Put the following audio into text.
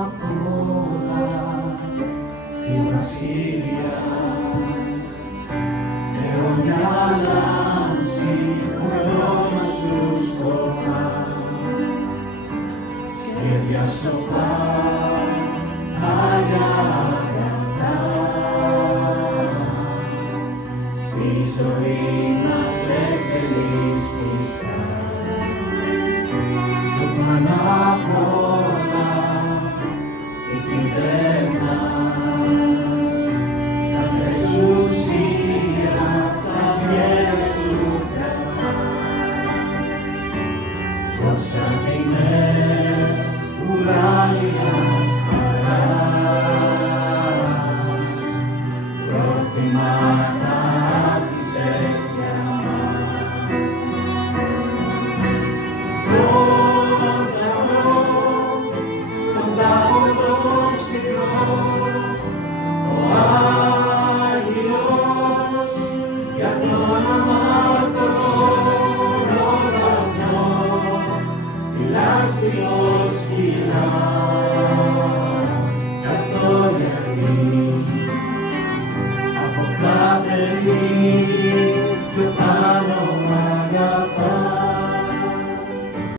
απ' όλα στη βασιλιάς. Αιώνια λάμψη ο θρόνος σου σκοπά, σχέδια σοφά, άγια αγαθά, στη ζωή μας εκτελείς πιστά. Το πάνω απ' όλα σε κυβέρνας, κάθε εξουσία στα χέρια σου κρατάς. Δόξα τιμές ουράνιας χαράς, πρόθυμάτα άφησες για μας. Στον σταυρό, στον τάφο το ψυχρό, ο Άγιος για το όνομα το ροδαπνό, στη λάσπη ως φυλάς, γι' αυτό γιατί από κάθε